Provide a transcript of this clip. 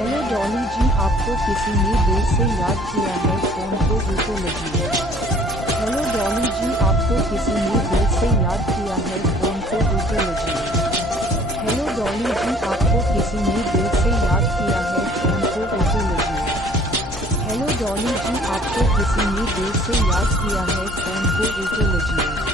Hello Dolly जी, आपको किसी ने दिल से याद किया है, फोन को उठो लीजिए। हेलो डॉली जी, आपको किसी ने दिल से याद किया है, फोन को उठो लीजिए। हेलो डॉली जी, आपको किसी ने दिल से याद किया है, फोन को उठो लीजिए। हेलो डॉली जी, आपको किसी ने दिल से याद किया है, फोन को उठो लीजिए।